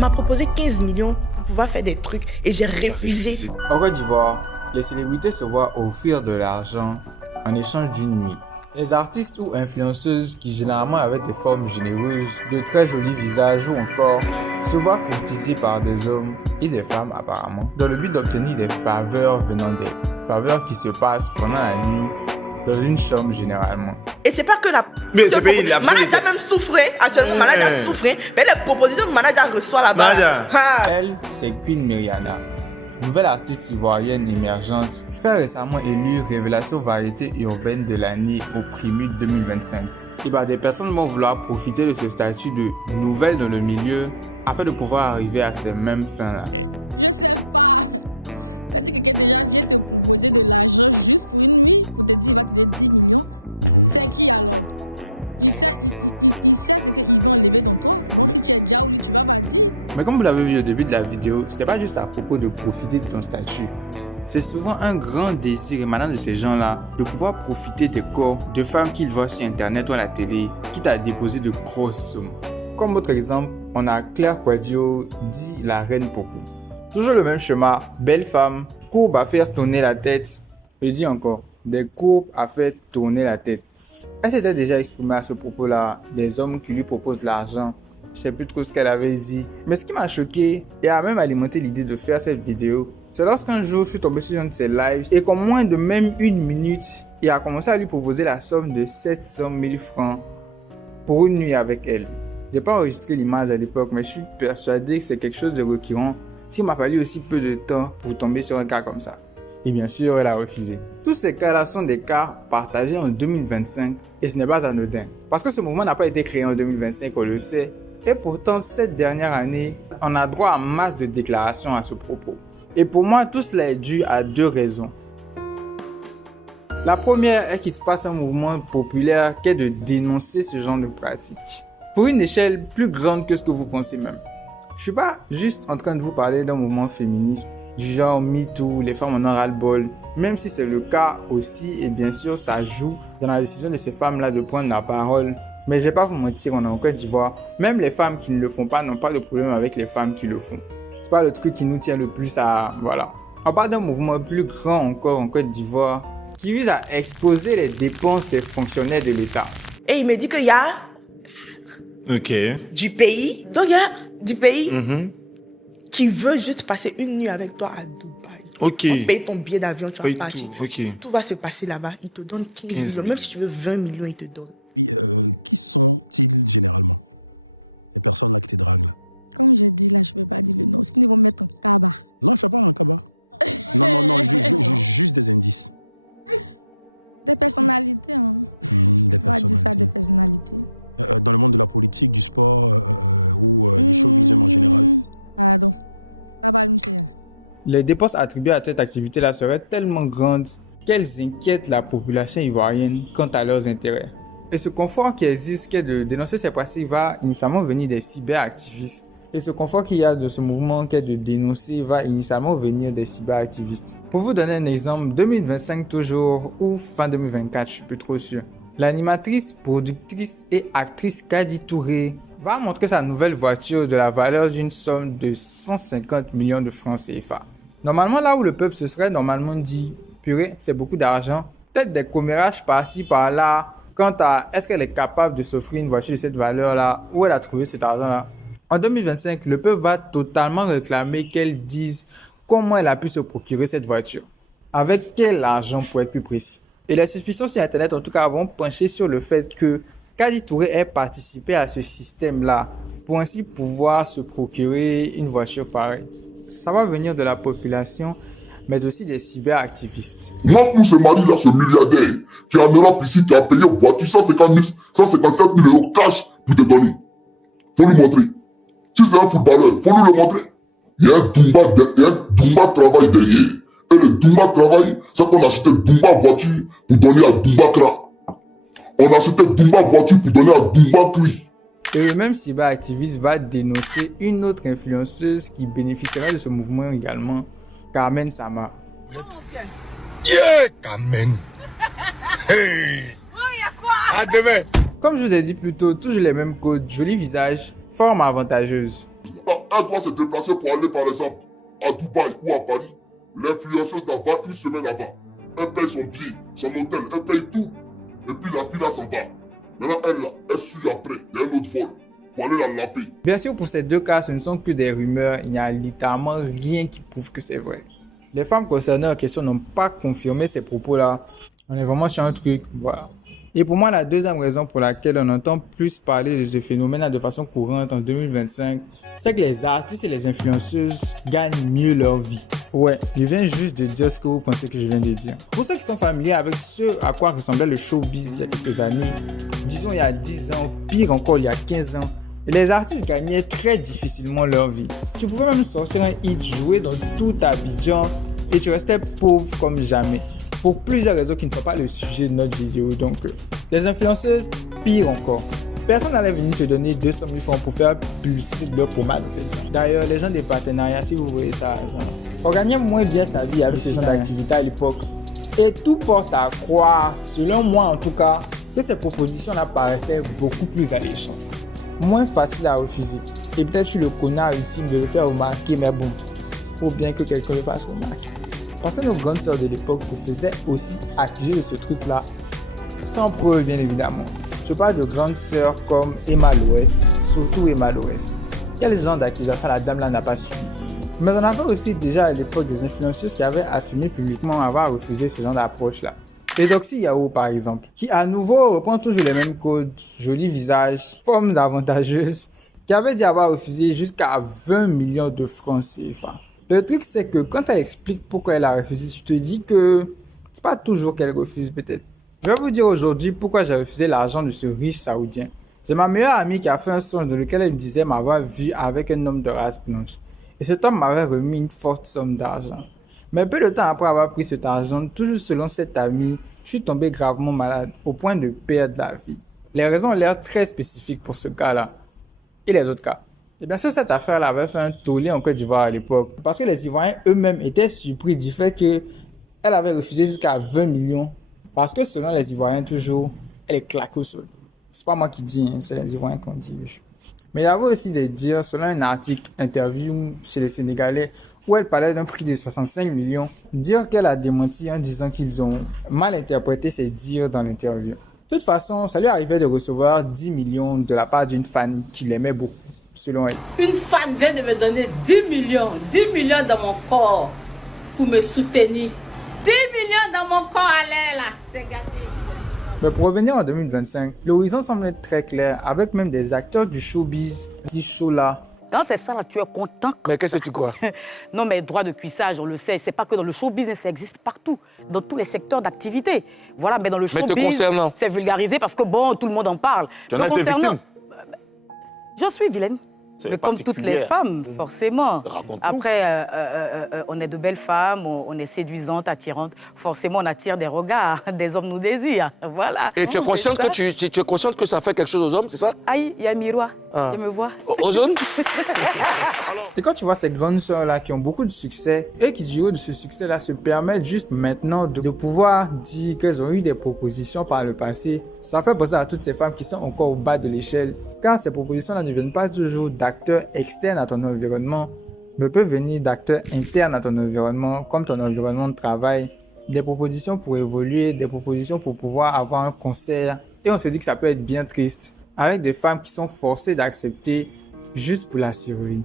m'a proposé 15 millions pour pouvoir faire des trucs et j'ai refusé. En Côte d'Ivoire, les célébrités se voient offrir de l'argent en échange d'une nuit. Les artistes ou influenceuses qui généralement avaient des formes généreuses, de très jolis visages ou encore se voient courtisés par des hommes et des femmes apparemment, dans le but d'obtenir des faveurs venant d'elles. Faveurs qui se passent pendant la nuit dans une chambre généralement. Et c'est pas que la... Mais ce pays, il a Manager même souffrait, actuellement Manager souffrait, mais les propositions que Manager reçoit là-bas. Elle, c'est Queen Myriana, nouvelle artiste ivoirienne émergente, très récemment élue révélation variété urbaine de l'année au Primus 2025. Et des personnes vont vouloir profiter de ce statut de nouvelle dans le milieu afin de pouvoir arriver à ces mêmes fins-là. Mais comme vous l'avez vu au début de la vidéo, c'était pas juste à propos de profiter de ton statut. C'est souvent un grand désir émanant de ces gens-là de pouvoir profiter des corps de femmes qu'ils voient sur internet ou à la télé, quitte à déposer de grosses sommes. Comme autre exemple, on a Claire Quadio, dit la reine Popo. Toujours le même schéma, belle femme, courbe à faire tourner la tête. Je dis encore, des courbes à faire tourner la tête. Elle s'était déjà exprimée à ce propos-là, des hommes qui lui proposent l'argent. Je sais plus trop ce qu'elle avait dit. Mais ce qui m'a choqué et a même alimenté l'idée de faire cette vidéo, c'est lorsqu'un jour je suis tombé sur un de ses lives et qu'en moins de même une minute, il a commencé à lui proposer la somme de 700 000 francs pour une nuit avec elle. J'ai pas enregistré l'image à l'époque, mais je suis persuadé que c'est quelque chose de récurrent s'il m'a fallu aussi peu de temps pour tomber sur un cas comme ça. Et bien sûr, elle a refusé. Tous ces cas-là sont des cas partagés en 2025 et ce n'est pas anodin. Parce que ce mouvement n'a pas été créé en 2025, on le sait. Et pourtant, cette dernière année, on a droit à masse de déclarations à ce propos. Et pour moi, tout cela est dû à deux raisons. La première est qu'il se passe un mouvement populaire qui est de dénoncer ce genre de pratique. Pour une échelle plus grande que ce que vous pensez même. Je suis pas juste en train de vous parler d'un mouvement féministe, du genre MeToo, les femmes en ont ras-le-bol. Même si c'est le cas aussi, et bien sûr, ça joue dans la décision de ces femmes-là de prendre la parole. Mais je vais pas vous mentir, on est en Côte d'Ivoire. Même les femmes qui ne le font pas n'ont pas de problème avec les femmes qui le font. C'est pas le truc qui nous tient le plus à... Voilà. On parle d'un mouvement plus grand encore en Côte d'Ivoire qui vise à exposer les dépenses des fonctionnaires de l'État. Et il me dit qu'il y a du pays. Donc il y a du pays qui veut juste passer une nuit avec toi à Dubaï. On paye ton billet d'avion, tu vas partir. Tout va se passer là-bas. Il te donne 15 millions. Même si tu veux 20 millions, il te donne. Les dépenses attribuées à cette activité-là seraient tellement grandes qu'elles inquiètent la population ivoirienne quant à leurs intérêts. Et ce confort qui existe, qui est de dénoncer ces pratiques, va initialement venir des cyberactivistes. Et ce confort qu'il y a de ce mouvement qui est de dénoncer va initialement venir des cyberactivistes. Pour vous donner un exemple, 2025 toujours, ou fin 2024, je suis plus trop sûr. L'animatrice, productrice et actrice Kadi Touré va montrer sa nouvelle voiture de la valeur d'une somme de 150 millions de francs CFA. Normalement, là où le peuple se serait normalement dit, purée, c'est beaucoup d'argent, peut-être des commérages par-ci, par-là, quant à est-ce qu'elle est capable de s'offrir une voiture de cette valeur-là, où elle a trouvé cet argent-là. En 2025, le peuple va totalement réclamer qu'elle dise comment elle a pu se procurer cette voiture. Avec quel argent pour être plus précis. Et les suspicions sur Internet, en tout cas, vont pencher sur le fait que Kadi Touré ait participé à ce système-là pour ainsi pouvoir se procurer une voiture pareille. Ça va venir de la population, mais aussi des cyberactivistes. Moi, pour ce mari-là, ce milliardaire, qui est en Europe ici, qui a payé une voiture 157 000 euros cash pour te donner. Faut lui montrer. Si c'est un footballeur, faut lui le montrer. Il y a un Dumba travail derrière. Et le Dumba travail, c'est qu'on a acheté Dumba voiture pour donner à Dumba Kra. On a acheté Dumba voiture pour donner à Dumba Cuit. Et le même cyberactiviste va dénoncer une autre influenceuse qui bénéficiera de ce mouvement également, Carmen Sama. Yeah, Carmen. Hey. À demain. Comme je vous ai dit plus tôt, toujours les mêmes codes, joli visage, forme avantageuse. elle doit se déplacer pour aller par exemple à Dubaï ou à Paris, l'influenceuse n'a pas une semaine avant. Elle paye son billet, son hôtel, elle paye tout. Et puis la fille là s'en va. Maintenant elle là, elle suit après, il y a un autre vol pour aller la laper. Bien sûr, pour ces deux cas, ce ne sont que des rumeurs. Il n'y a littéralement rien qui prouve que c'est vrai. Les femmes concernées en question n'ont pas confirmé ces propos-là. On est vraiment sur un truc, voilà. Et pour moi, la deuxième raison pour laquelle on entend plus parler de ce phénomène de façon courante en 2025, c'est que les artistes et les influenceuses gagnent mieux leur vie. Ouais, je viens juste de dire ce que vous pensez que je viens de dire. Pour ceux qui sont familiers avec ce à quoi ressemblait le showbiz il y a quelques années, disons il y a 10 ans, pire encore il y a 15 ans, les artistes gagnaient très difficilement leur vie. Tu pouvais même sortir un hit, jouer dans tout Abidjan et tu restais pauvre comme jamais. Pour plusieurs raisons qui ne sont pas le sujet de notre vidéo. Donc, les influenceuses, pire encore. Personne n'allait venir te donner 200 000 francs pour faire publicité de leur pommade. D'ailleurs, les gens des partenariats, si vous voyez ça, on gagnait moins bien sa vie avec ce genre d'activité à l'époque. Et tout porte à croire, selon moi en tout cas, que ces propositions-là paraissaient beaucoup plus alléchantes. Moins facile à refuser. Et peut-être je suis le connard ultime de le faire remarquer, mais bon, faut bien que quelqu'un le fasse remarquer. Parce que nos grandes sœurs de l'époque se faisaient aussi accuser de ce truc-là, sans preuve bien évidemment. Je parle de grandes sœurs comme Emma Loès, surtout Emma Loès. Quel genre d'accusation la dame là n'a pas suivi. Mais on avait aussi déjà à l'époque des influenceuses qui avaient affirmé publiquement avoir refusé ce genre d'approche-là. C'est Doxy Yao par exemple, qui à nouveau reprend toujours les mêmes codes, joli visage, formes avantageuses, qui avait dit avoir refusé jusqu'à 20 millions de francs CFA. Le truc, c'est que quand elle explique pourquoi elle a refusé, tu te dis que c'est pas toujours qu'elle refuse peut-être. Je vais vous dire aujourd'hui pourquoi j'ai refusé l'argent de ce riche saoudien. J'ai ma meilleure amie qui a fait un songe dans lequel elle me disait m'avoir vu avec un homme de race blanche. Et cet homme m'avait remis une forte somme d'argent. Mais peu de temps après avoir pris cet argent, toujours selon cette amie, je suis tombé gravement malade au point de perdre la vie. Les raisons ont l'air très spécifiques pour ce cas-là. Et les autres cas. Et bien sûr, cette affaire-là avait fait un tollé en Côte d'Ivoire à l'époque. Parce que les Ivoiriens eux-mêmes étaient surpris du fait qu'elle avait refusé jusqu'à 20 millions. Parce que selon les Ivoiriens, toujours, elle est claquée au sol. C'est pas moi qui dis, hein, c'est les Ivoiriens qui ont dit. Mais il y avait aussi des dires, selon un article interview chez les Sénégalais, où elle parlait d'un prix de 65 millions. Dire qu'elle a démenti en disant qu'ils ont mal interprété ses dires dans l'interview. De toute façon, ça lui arrivait de recevoir 10 millions de la part d'une fan qui l'aimait beaucoup. Selon elle. Une fan vient de me donner 10 millions dans mon corps pour me soutenir. 10 millions dans mon corps, allez là, c'est gâté. Mais pour revenir en 2025, l'horizon semble être très clair, avec même des acteurs du showbiz qui sont là. Quand c'est ça, là, tu es content. Mais qu'est-ce que tu crois? Non, mais droit de cuissage, on le sait, c'est pas que dans le showbiz, ça existe partout, dans tous les secteurs d'activité. Voilà, mais dans le showbiz, c'est vulgarisé parce que bon, tout le monde en parle. Tu en as été victime? Je suis vilaine. Mais comme toutes les femmes, forcément. Après, on est de belles femmes, on est séduisantes, attirantes. Forcément, on attire des regards, des hommes nous désirent. Voilà. Et tu es consciente que tu es consciente que ça fait quelque chose aux hommes, c'est ça? Aïe, il y a un miroir. Je me vois. Aux hommes? Et quand tu vois ces grandes sœurs-là qui ont beaucoup de succès et qui, du haut de ce succès-là, se permettent juste maintenant de pouvoir dire qu'elles ont eu des propositions par le passé, ça fait penser à toutes ces femmes qui sont encore au bas de l'échelle. Car ces propositions-là ne viennent pas toujours d'acteurs externes à ton environnement, mais peuvent venir d'acteurs internes à ton environnement, comme ton environnement de travail. Des propositions pour évoluer, des propositions pour pouvoir avoir un concert. Et on se dit que ça peut être bien triste, avec des femmes qui sont forcées d'accepter juste pour la survie.